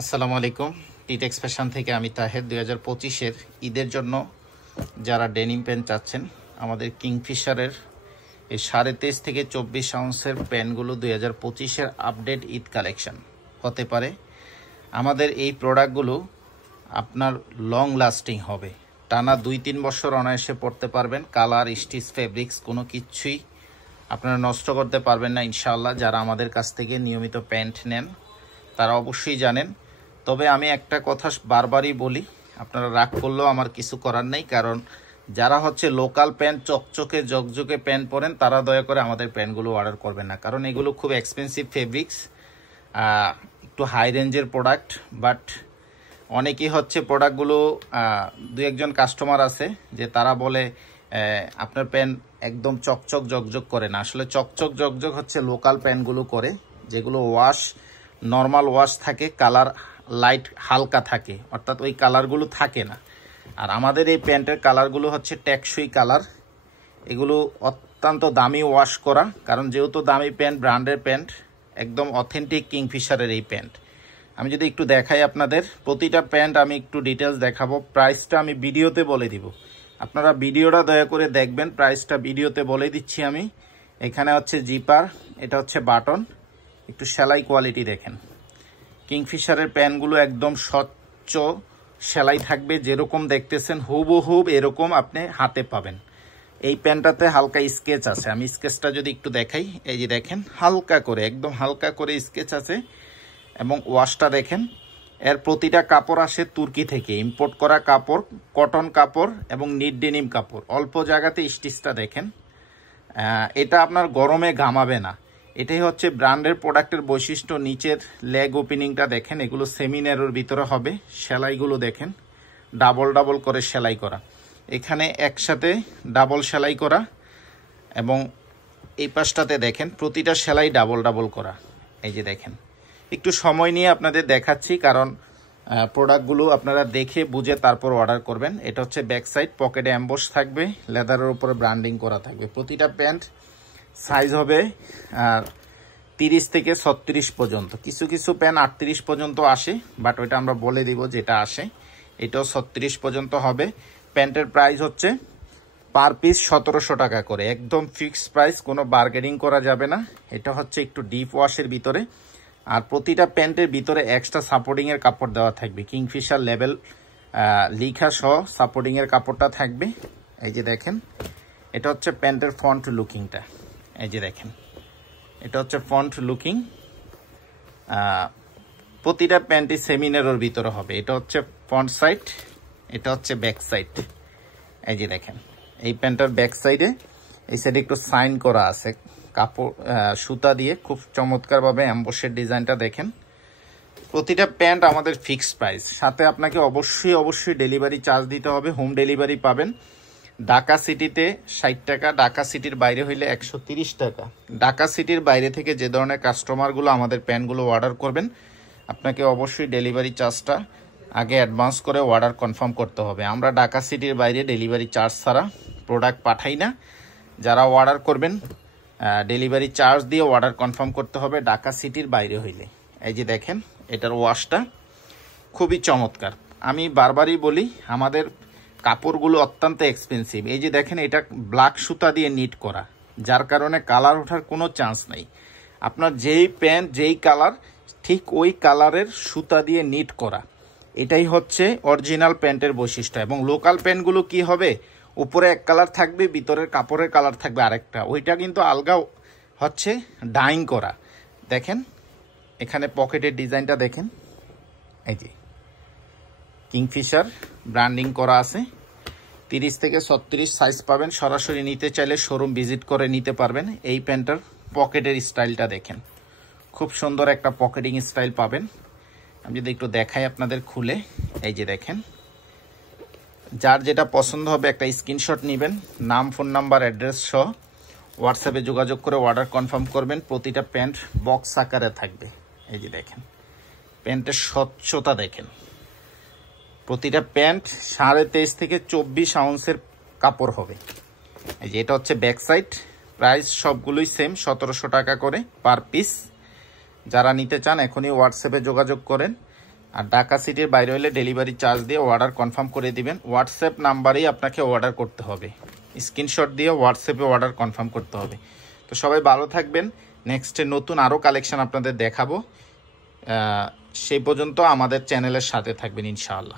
আসসালামু আলাইকুম। টিটেক্স ফ্যাশন থেকে আমি তাহের। 2025-এর ঈদের জন্য যারা ডেনিম প্যান্ট চাচ্ছেন, আমাদের কিংফিশারের এই 23.5 থেকে 24 আউন্সের প্যান্টগুলো 2025-এর আপডেট ঈদ কালেকশন হতে পারে। আমাদের এই প্রোডাক্টগুলো আপনার লং লাস্টিং হবে, টানা 2-3 বছর অনায়াসে পরতে পারবেন। কালার, স্টিচ, ফেব্রিক্স কোনো কিছুই আপনারা নষ্ট করতে পারবেন না ইনশাআল্লাহ। যারা আমাদের কাছ থেকে নিয়মিত প্যান্ট নেন তারা অবশ্যই জানেন। তবে আমি একটা কথা বারবারই বলি, আপনারা রাগ করলেও আমার কিছু করার নেই, কারণ যারা লোকাল প্যান্ট চকচকে জকজকে প্যান্ট পরেন তারা দয়া করে আমাদের প্যান্টগুলো অর্ডার করবেন না, কারণ এগুলো খুব এক্সপেন্সিভ ফেব্রিক্স, একটু হাই রেঞ্জের প্রোডাক্ট। বাট অনেকেই প্রোডাক্টগুলো দু একজন কাস্টমার আছে যে তারা বলে আপনার প্যান্ট একদম চকচক জকজক করে না। আসলে চকচক জকজক লোকাল প্যান্টগুলো করে, যেগুলো ওয়াশ নর্মাল ওয়াশ থাকে, কালার লাইট হালকা থাকে, অর্থাৎ ওই কালারগুলো থাকে না। আর আমাদের এই প্যান্টের কালারগুলো টেকসই কালার, এগুলো অত্যন্ত দামি ওয়াশ করা, কারণ যেহেতু দামি প্যান্ট, ব্র্যান্ডের প্যান্ট, একদম অথেন্টিক কিংফিশারের এই প্যান্ট। আমি যদি একটু দেখাই আপনাদের, প্রতিটা প্যান্ট আমি একটু ডিটেলস দেখাবো, প্রাইসটা আমি ভিডিওতে বলে দিব। আপনারা ভিডিওটা দয়া করে দেখবেন, প্রাইসটা ভিডিওতে বলে দিচ্ছি আমি। এখানে জিপার, এটা বাটন, একটু সেলাই কোয়ালিটি দেখেন। কিংফিশারের প্যান্টগুলো একদম স্বচ্ছ সেলাই থাকবে, যেরকম দেখতেছেন হুবহুব এরকম আপনি হাতে পাবেন। এই প্যান্টটাতে হালকা স্কেচ আছে, আমি স্কেচটা যদি একটু দেখাই, এই যে দেখেন হালকা করে, একদম হালকা করে স্কেচ আছে। এবং ওয়াশটা দেখেন, এর প্রতিটা কাপড় আসে তুর্কি থেকে, ইম্পোর্ট করা কাপড়, কটন কাপড় এবং নিট ডেনিম কাপড়। অল্প জায়গাতে স্টিচটা দেখেন, এটা আপনার গরমে ঘামাবে না। এটাই ব্র্যান্ডের প্রোডাক্টের বৈশিষ্ট্য। নিচের লেগ ওপেনিংটা দেখেন, এগুলো সেমিনারের ভিতরে হবে। সেলাইগুলো দেখেন, ডাবল ডাবল করে সেলাই করা, এখানে একসাথে ডাবল সেলাই করা, এবং এই পাশটাতে দেখেন প্রতিটা সেলাই ডাবল ডাবল করা। এই যে দেখেন, একটু সময় নিয়ে আপনাদের দেখাচ্ছি, কারণ প্রোডাক্টগুলো আপনারা দেখে বুঝে তারপর অর্ডার করবেন। এটা ব্যাক সাইড, পকেটে অ্যাম্বস থাকবে, লেদারের উপরে ব্র্যান্ডিং করা থাকবে। প্রতিটা প্যান্ট সাইজ হবে 30 থেকে 36 পর্যন্ত, কিছু কিছু প্যান্ট 38 পর্যন্ত আসে, বাট ওইটা আমরা বলে দিব যেটা আসে। এটাও 36 পর্যন্ত হবে। প্যান্টের প্রাইস পার পিস 1700 টাকা করে, একদম ফিক্সড প্রাইস, কোনো বার্গেনিং করা যাবে না। এটা একটু ডিপ ওয়াশের ভিতরে, আর প্রতিটা প্যান্টের ভিতরে এক্সট্রা সাপোর্টিং এর কাপড় দেওয়া থাকবে, কিংফিশার লেভেল লিখা সহ সাপোর্টিং এর কাপড়টা থাকবে। এই যে দেখেন, এটা প্যান্টের ফ্রন্ট লুকিংটা, এই যে দেখেন, এটা ফ্রন্ট লুকিং। প্রতিটা প্যান্টই সেমিনারের ভিতরে হবে। এটা ফ্রন্ট সাইড, এটা ব্যাক সাইড। এই যে দেখেন, এই প্যান্টের ব্যাক সাইডে এই সাইডে একটু সাইন করা আছে কাপড়, সুতা দিয়ে, খুব চমৎকার ভাবে এমবসের ডিজাইনটা দেখেন। প্রতিটা প্যান্ট আমাদের ফিক্সড প্রাইস, সাথে আপনাকে অবশ্যই ডেলিভারি চার্জ দিতে হবে। হোম ডেলিভারি পাবেন। ঢাকা সিটিতে 60 টাকা, ঢাকা সিটির বাইরে হইলে 130 টাকা। ঢাকা সিটির বাইরে থেকে যে ধরনের কাস্টমারগুলো আমাদের প্যান্টগুলো অর্ডার করবেন, আপনাকে অবশ্যই ডেলিভারি চার্জটা আগে অ্যাডভান্স করে অর্ডার কনফার্ম করতে হবে। আমরা ঢাকা সিটির বাইরে ডেলিভারি চার্জ ছাড়া প্রোডাক্ট পাঠাই না। যারা অর্ডার করবেন ডেলিভারি চার্জ দিয়ে অর্ডার কনফার্ম করতে হবে ঢাকা সিটির বাইরে হইলে। এই যে দেখেন, এটার ওয়াশটা খুবই চমৎকার। আমি বারবারই বলি, আমাদের কাপড়গুলো অত্যন্ত এক্সপেন্সিভ। এই যে দেখেন, এটা ব্ল্যাক সুতা দিয়ে নিট করা, যার কারণে কালার ওঠার কোনো চান্স নেই। আপনার যেই প্যান্ট যেই কালার, ঠিক ওই কালারের সুতা দিয়ে নিট করা, এটাই অরিজিনাল প্যান্টের বৈশিষ্ট্য। এবং লোকাল প্যান্টগুলো কি হবে, উপরে এক কালার থাকবে, ভিতরের কাপড়ের কালার থাকবে আরেকটা, ওইটা কিন্তু আলগা ডাইং করা। দেখেন এখানে পকেটের ডিজাইনটা দেখেন, এই যে কিংফিশার ব্র্যান্ডিং করা আছে। 30 থেকে 36 সাইজ পাবেন। সরাসরি নিতে চাইলে শোরুম ভিজিট করে নিতে পারবেন। এই প্যান্টের পকেটের স্টাইলটা দেখেন, খুব সুন্দর একটা পকেটিং স্টাইল পাবেন। আমি যদি একটু দেখাই আপনাদের খুলে, এই যে দেখেন, যার যেটা পছন্দ হবে একটা স্ক্রিনশট নেবেন, নাম, ফোন নাম্বার, অ্যাড্রেস সহ হোয়াটসঅ্যাপে যোগাযোগ করে অর্ডার কনফার্ম করবেন। প্রতিটা প্যান্ট বক্স আকারে থাকবে। এই যে দেখেন, প্যান্টের স্বচ্ছতা দেখেন। প্রতিটা প্যান্ট 23.5 থেকে 24 আউন্সের কাপড় হবে। এই যে এটা ব্যাক সাইড। প্রাইস সবগুলোই সেম, 1700 টাকা করে পার পিস। যারা নিতে চান এখনই হোয়াটসঅ্যাপে যোগাযোগ করেন। আর ঢাকা সিটির বাইরে হলে ডেলিভারি চার্জ দিয়ে অর্ডার কনফার্ম করে দিবেন। হোয়াটসঅ্যাপ নাম্বারেই আপনাকে অর্ডার করতে হবে, স্ক্রিনশট দিয়ে হোয়াটসঅ্যাপে অর্ডার কনফার্ম করতে হবে। তো সবাই ভালো থাকবেন, নেক্সটে নতুন আরও কালেকশন আপনাদের দেখাবো। সেই পর্যন্ত আমাদের চ্যানেলের সাথে থাকবেন ইনশাআল্লাহ।